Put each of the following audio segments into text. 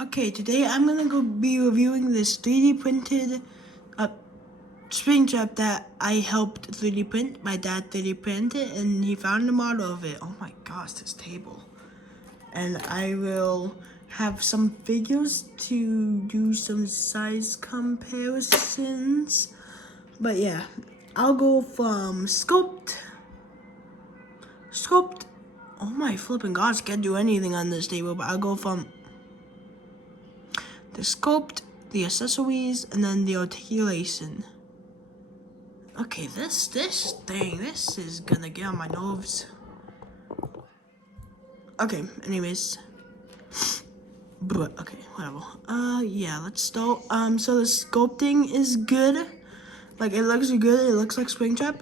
Okay, today I'm gonna be reviewing this 3D printed spring trap that I helped 3D print. My dad 3D printed it and he found the model of it. Oh my gosh, this table. And I will have some figures to do some size comparisons. But yeah, I'll go from sculpt. Oh my flipping gosh, can't do anything on this table, but I'll go from the sculpt, the accessories, and then the articulation. Okay, this is gonna get on my nerves. Okay, anyways. But, okay, whatever. Yeah, let's start. So the sculpting is good. Like, it looks good. It looks like Springtrap.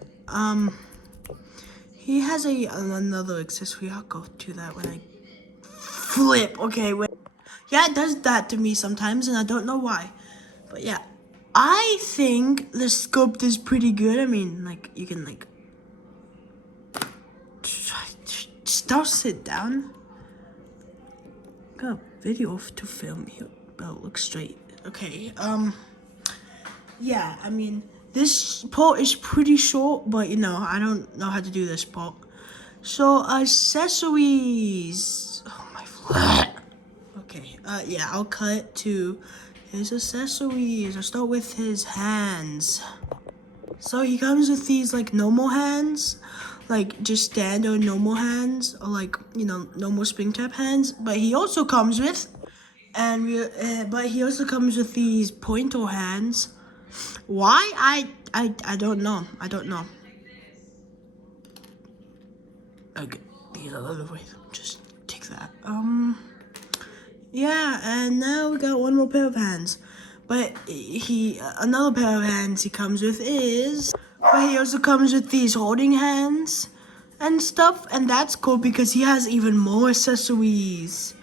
He has another accessory. I'll go to that when I flip. Okay, wait. Yeah, it does that to me sometimes, and I don't know why. But yeah, I think the sculpt is pretty good. I mean, like, you can, like, just sit down. Got a video to film here, but it looks straight. Okay, yeah, I mean, this part is pretty short, but, you know, I don't know how to do this part. So, accessories. Oh, my flat. Okay, yeah, I'll cut to his accessories. I'll start with his hands. So he comes with these, like, normal hands, like, just standard normal hands, or, like, you know, normal Springtrap hands. But he also comes with, these pointer hands. Why? I don't know. I don't know. Okay, these are the way. Just take that. Yeah, and now we got one more pair of hands. But another pair of hands he comes with but he also comes with these holding hands and stuff, and that's cool because he has even more accessories.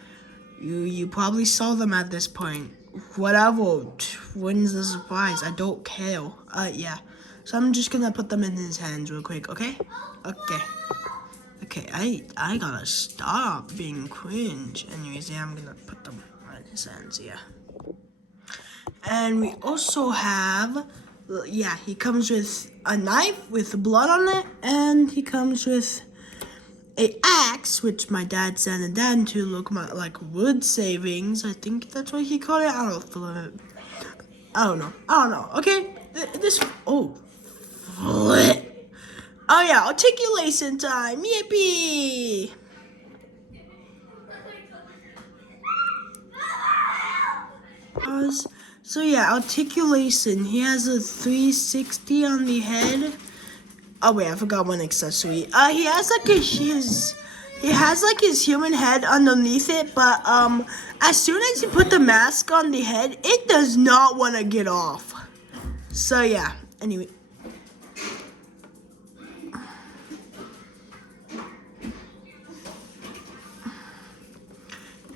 You probably saw them at this point. Whatever wins the surprise, I don't care. Yeah. So I'm just gonna put them in his hands real quick, okay? Okay, I gotta stop being cringe. Anyways, yeah, I'm gonna put them on his hands, yeah. And we also have, yeah, he comes with a knife with blood on it, and he comes with a axe, which my dad sent it down to look like wood savings. I think that's what he called it. I don't know. Okay, flip. Oh yeah, articulation time. Yippee! So yeah, articulation. He has a 360 on the head. Oh wait, I forgot one accessory. He has like his human head underneath it, but as soon as you put the mask on the head, it does not want to get off. So yeah, anyway.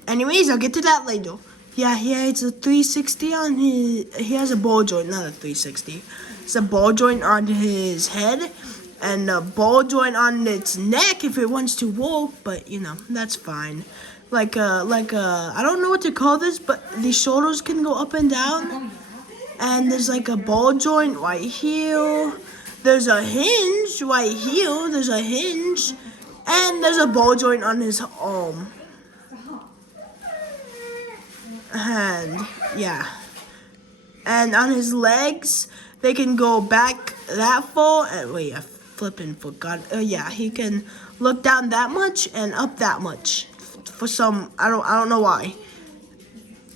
Anyways, I'll get to that later. Yeah, he has a 360 on he has a ball joint, not a 360. It's a ball joint on his head and a ball joint on its neck if it wants to walk, but you know, that's fine. I don't know what to call this, but the shoulders can go up and down. And there's like a ball joint right here. There's a hinge right here. There's a hinge. And there's a ball joint on his arm. And yeah, and on his legs they can go back that far, and wait, I flipping forgot. Yeah, he can look down that much and up that much for some, I don't know why.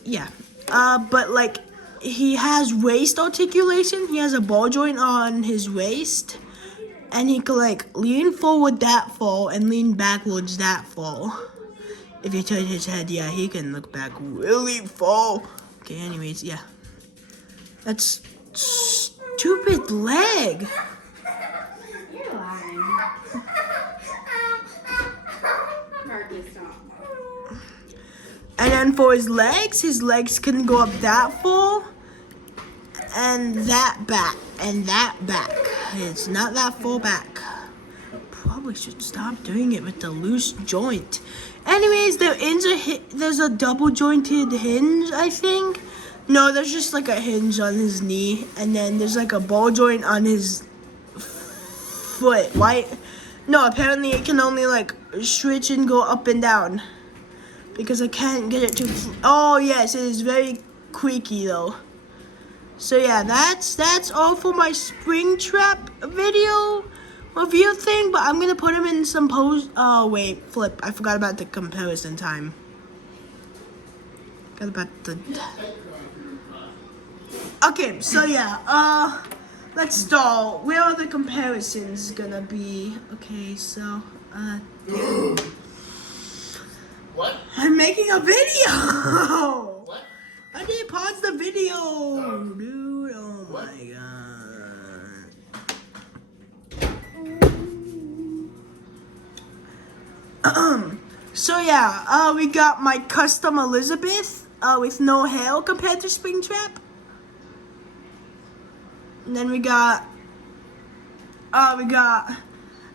Yeah, but like, he has waist articulation. He has a ball joint on his waist, and he can like lean forward that far and lean backwards that far. If you turn his head, yeah, he can look back really far. Okay, anyways, yeah. That's stupid leg. You're lying. And then for his legs can go up that far and that back and that back. It's not that far back. Probably should stop doing it with the loose joint. Anyways, there's a double jointed hinge, I think. No, there's just like a hinge on his knee, and then there's like a ball joint on his foot. Why? No, apparently it can only like switch and go up and down because I can't get it to. Oh yes, it is very creaky though. So yeah, that's all for my Springtrap video review thing. But I'm gonna put him in some pose. Oh wait, flip! I forgot about the comparison time. Forgot about the. Okay, so yeah, let's start. Where are the comparisons gonna be? Okay, so What? I'm making a video. What? I didn't pause the video, dude. Oh What? my god. So yeah, we got my custom Elizabeth with no hair compared to Springtrap. And then we got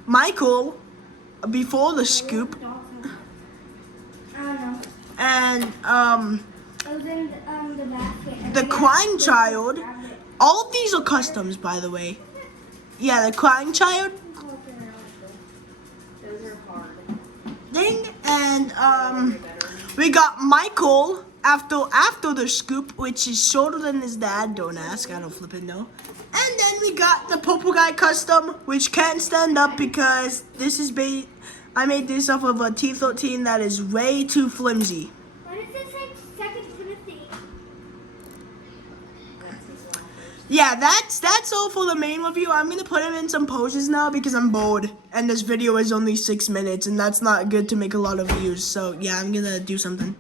Michael before the scoop, I don't know. and It was in the basket. the crying child. All of these are customs, by the way. Yeah, the crying child Those are hard. thing, and we got Michael after the scoop, which is shorter than his dad. Don't ask, I don't flippin' know. And then we got the purple guy custom, which can't stand up because this is I made this off of a T13 that is way too flimsy. Why does it say second Timothy? Yeah, that's all for the main review. I'm gonna put him in some poses now because I'm bored, and this video is only 6 minutes, and that's not good to make a lot of views. So yeah, I'm gonna do something.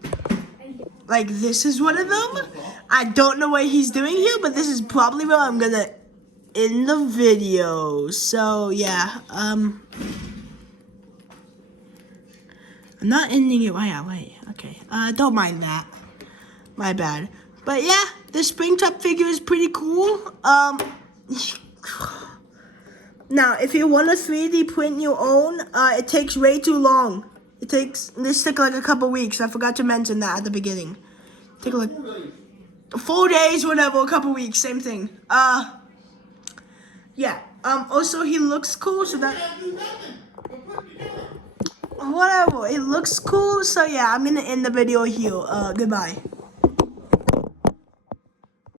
Like this is one of them. I don't know what he's doing here, but this is probably where I'm gonna end the video. So yeah, I'm not ending it. Wait. Okay. Don't mind that. My bad. But yeah, the Springtrap figure is pretty cool. Now, if you want to 3D print your own, it takes way too long. This took like a couple weeks. I forgot to mention that at the beginning. Take like 4 days, whatever, a couple weeks, same thing. Yeah. Also, he looks cool, so that. Whatever, it looks cool. So yeah, I'm gonna end the video here. Goodbye.